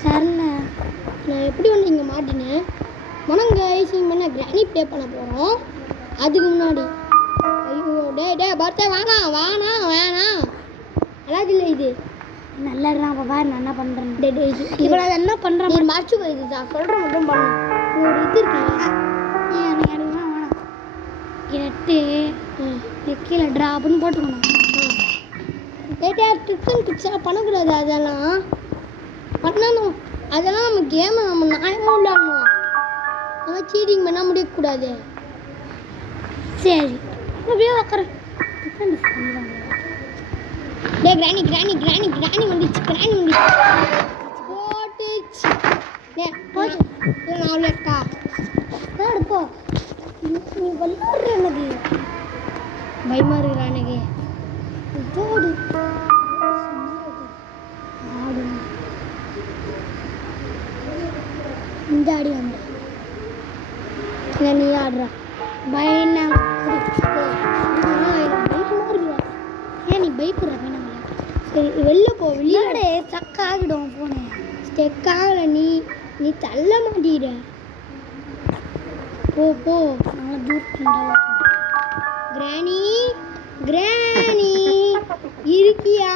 சரிண்ணே. நான் எப்படி வந்து இங்கே மாட்டினேன் மனங்க ஐசிங் பண்ண கிராணி ப்ளே பண்ண போகிறோம். அதுக்கு முன்னாடி ஐயோ டே பர்த்தே வேணாம் அழகு இல்லை இது நல்லா இருக்கான் பாப்பா. நான் என்ன பண்ணுறேன் இப்போ நான் என்ன பண்ணுறேன் நீ மறைச்சிக்கோ. இது நான் சொல்கிறேன் மட்டும் பண்ண ஒரு இது இருக்கேன் எனக்கு வேணாம். எட்டு கீழே ட்ராப்னு போட்டுக்கணும். ட்ரிக்ஸ் பண்ணக்கூடாது. அதெல்லாம் பண்ணணும். அதெல்லாம் நம்ம கேமை நம்ம நியாயமாக விளையாடணும். நம்ம சீட்டிங் பண்ணால் முடியக்கூடாது. சரி அப்படியே வைக்கிறேன். டே கிராணி வந்துச்சு போட்டுச்சு. டே போச்சு நான் அவ்வளோக்கா எடுப்போ. நீ விளாடுற எனக்கு பயமாக இருக்கிற எனக்கு போடு ஆடு இந்த ஆடி வந்து நீ ஆடுறா பயனா ஏன் நீ பயப்படுற பயணம் சரி வெளில போ. வெளியாட ஸ்டக் ஆகிடும் போனே. ஸ்டெக் ஆகலை. நீ தள்ள மாட்டிட. போ நல்லா தூரம். கிராணி இருக்கியா?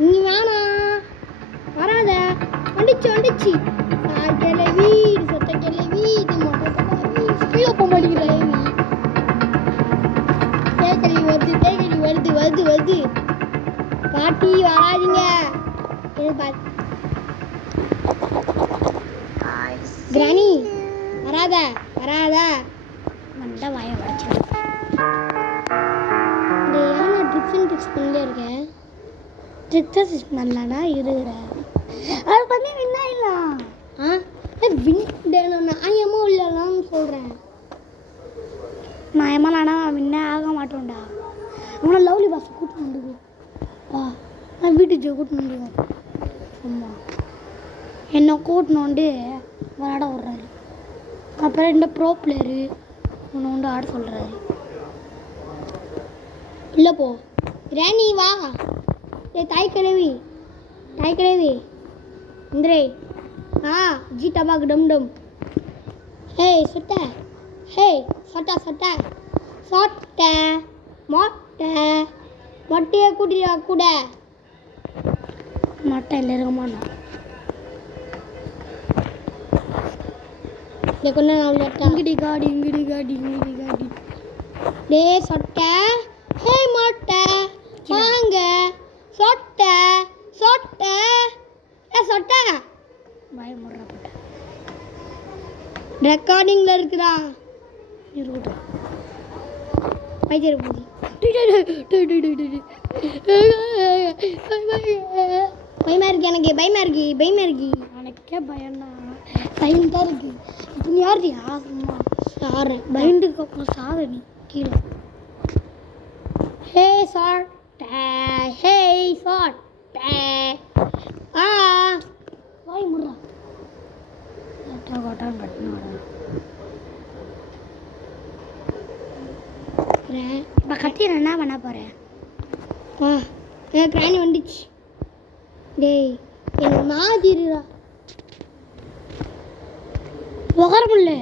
நீ வேணா வராத. வந்துச்சு கிளவி சொத்த கிளவி இது மொட்டை கிளவி ஸ்கூல்ல போக மாட்டேங்கிற தேக்கலி வருது பாட்டி வராதிங்க. கிராணி வராத மண்டை வாய உடச்சு. ஏன் ட்ரிக்ஸ் பண்ணிட்டே இருக்கேன். ட்ரிக்ஸ் பண்ணலன்னா இருக்கிறேன். அது பண்ணி வின்னாயிடலாம். நியாயமா இல்லைன்னு சொல்கிறேன். நியாயமாலானா வின்னே ஆக மாட்டோம்டா. அவனை லவ்லி பாஸை கூட்டின்னு வந்துடுவோம். நான் வீட்டுக்கு கூட்டின்னு வந்துடுவோம். ஆமாம் என்னை கூட்டின்னு வந்து விளாட விட்றாரு. அப்புறம் இந்த ப்ரோ பிளேயரு உன்னை வந்து ஆட சொல்கிறாரு. இல்லை போ கிராணி வா. தாய் கிழவி இந்திரே ஜி டபாக் டம் ஹேய் சொட்ட மொட்டையை கூட்டியா கூட மொட்டையில் இருக்க மாட்டோம். கொண்டா இங்கடி காடி டே சொட்ட ஹே மொட்டை வாங்க சொட்ட பயமுடுறப்பட்ட ரெக்கார்டிங்கில் இருக்குதா இருக்கட்டும். பைத்தியம் போதி பயமா இருக்கு எனக்கே பயம்னா பயன் தான் இருக்கு. இப்போ நீ யாருடியா சும்மா சாடுறேன் பயந்துக்கு அப்புறம் சாத நீ கீழே. ஹே சாட்ட வாய் முடுறா கோட்டான் கட்டணும். இப்போ கட்டி என்ன பண்ண போகிறேன். எனக்கு கிராணி வந்துச்சு. டேய் எனக்கு மாதிரிடா உகார முடியல.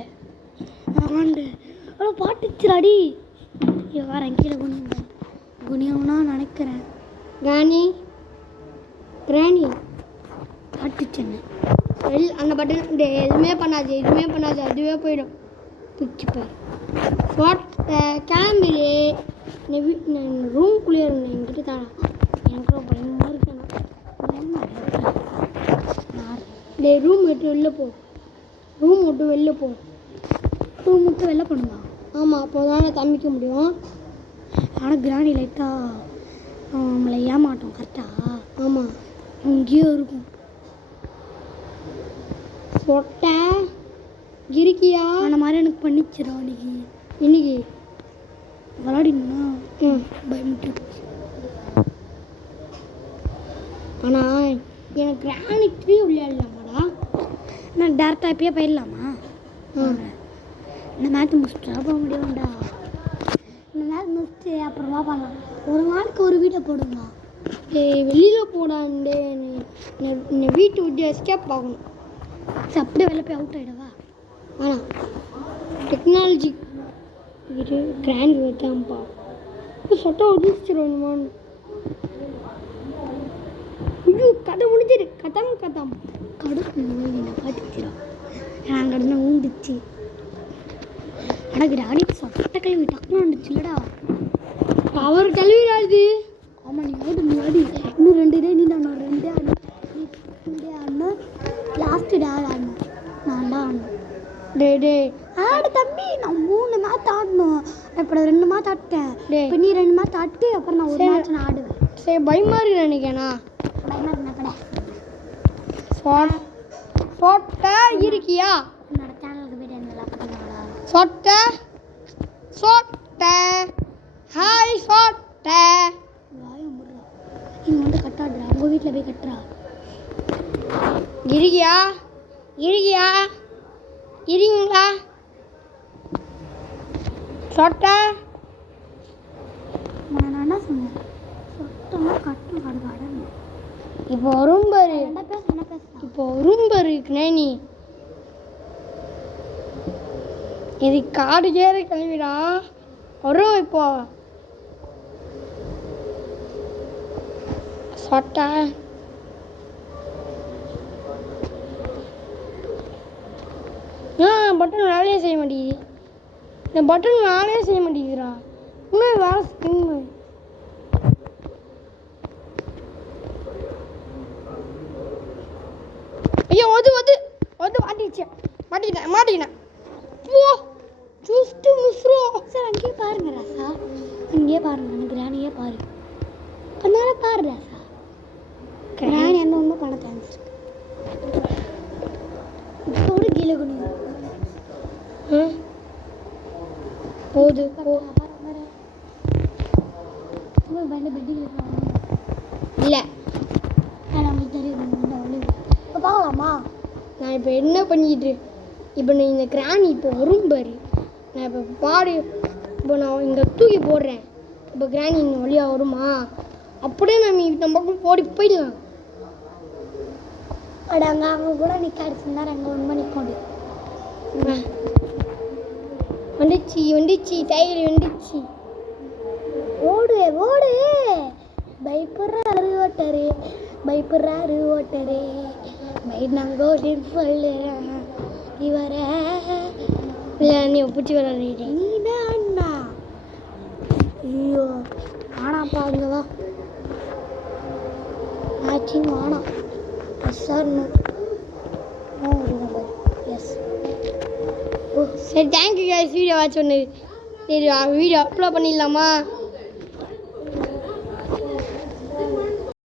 ஆண்டு அவ்வளோ பாட்டுச்சுடாடி. வரேன் கீழே குனியம்னா நினைக்கிறேன். கிராணி பாட்டுச்சுன்னு அந்த பட்டன் எதுவுமே பண்ணாது அதுவே போயிடும். பிச்சு போய் கிளம்பிடு. ரூம்குள்ளே இருந்தேன். என்கிட்ட தாடா எனக்கு பயமாக இருக்கேன். ரூம் விட்டு வெளில போ. ரூம் விட்டு வெளில பண்ணுமா? ஆமாம் அப்போ தான் தம்பிக்க முடியும். ஆனால் கிராணி லைட்டாக நம்மளை ஏமாட்டோம் கரெக்டாக. ஆமாம் இங்கேயோ இருக்கும். சொட்டை இருக்கியா? அந்த மாதிரி எனக்கு பண்ணிச்சிடும். இன்னைக்கு விளாடினா பயமுட்டு. ஆனால் எனக்கு கிராணி 3 விளையாடலாமாடா? நான் டேரெக்டாக இப்பயே போயிடலாமா? இந்த மேட்ச் முடிச்சுட்டா போக முடியும்டா. இந்த மேட்ச் முடிச்சுட்டு அப்புறமா பண்ணலாம். ஒரு நாளைக்கு ஒரு வீடியோ போடுங்க. வெளியில் போடாண்டே என்னை வீட்டு விட்டு எஸ்கேப் ஆகணும். சரி அப்படியே வெளில போய் அவுட் ஆகிடவா? ஆனால் டெக்னாலஜி இது கிராண்ட் வைக்காமப்பா இப்போ சொட்டை ஒடிச்சிருவானுமான்னு. ஐயோ கதை முடிஞ்சிரு. கதம் கடுப்பு என்ன பாட்டுக்கிறோம். நான் கடனை ஊந்துச்சு. ஆனால் கிராணி சொட்ட கழுவி டக்குன்னு வந்துச்சு இல்லடா. அவர் கழுவிடாது. ஆமாம் நீ ஓடு முன்னாடி இன்னும் 2 டே நீ நான் 2 டே ஆடினேன். லாஸ்ட்டு டே ஆடினேன் நான் தான் ஆடினேன். டே ஆடு தம்பி நான் 3 மேட்ச் ஆடணும். இப்போ 2 மேட்ச் ஆடிட்டேன். இப்போ நீ 2 மேட்ச் ஆட்டு அப்புறம் நான் 1 மேட்ச் நான் ஆடுவேன். சரி பயமாரி நினைக்கேண்ணா. பயமா கடை சொட்டை இருக்கியா? என்னோட சேனலுக்கு போய்ட்டு நல்லா பண்ணுவாடா. சொட்டை ஹாய் சொட்டை. வாய முடுறா. இங்கே வந்து கட்டாடுறா. உங்கள் வீட்டில் போய் கட்டுறா. இருக்கியா இருங்களா சொட்டை? நான் என்ன சொன்னேன்? சொட்டெல்லாம் கட்டும் கடுகாடன்னு. இப்போ வரும் பாரு. என்ன பேச இப்போ வரும் பாரு நீ. இது காடு சேர கழுவிடா வரும் இப்போ சொட்டை. பட்டன் வேலையே செய்ய மாட்டேங்குது. இந்த பட்டன் வேலையே செய்ய மாட்டேங்குதுடா. இன்னும் வேலை செய்யணும். ஐயோ மாட்டிக்கிட்டேன். போ ஜூஸ்ட்டு மிஸ்ரோ. சார் அங்கேயே பாருங்க ராசா. அங்கேயே பாருங்க. அந்த கிராணியே பாரு. கொஞ்ச நேரம் பாரு ராசா. கிராணி அந்த ஒன்றும் பண்ண சான்ஸ் இருக்கு. இப்போடு கீழே குனியும். போகுது பெட்டில் இல்லை நம்மளுக்கு தெரியும். இப்போ பார்க்கலாமா? நான் இப்போ என்ன பண்ணிக்கிட்டு இப்போ நான் இந்த கிராணி இப்போ வரும் பாரு. நான் இப்போ இப்போ நான் இங்கே தூக்கி போடுறேன். இப்போ கிராணி இந்த வழியாக வருமா? அப்படியே நம்ம பக்கம் போயிடலாம். அங்கே கூட நிற்க அடிச்சுருந்தா அங்கே 1 மணிக்கு கொண்டு வந்துச்சு தையல் வந்துச்சு. ஓடு பயப்படுறாரு ஓட்டரு பயந்தாங்கோடின்னு சொல்லுறேன். இவர இல்லை நீ பிடிச்சி விளாடுறீங்க. நீ தான் அண்ணா. ஐயோ ஆனாப்பா அங்கே வா. மேட்சிங் ஆனா சார் எஸ். சரி தேங்க்யூ கைஸ் வீடியோ வாட்ச் பண்ணது. சரி வீடியோ அப்லோட் பண்ணிடலாமா?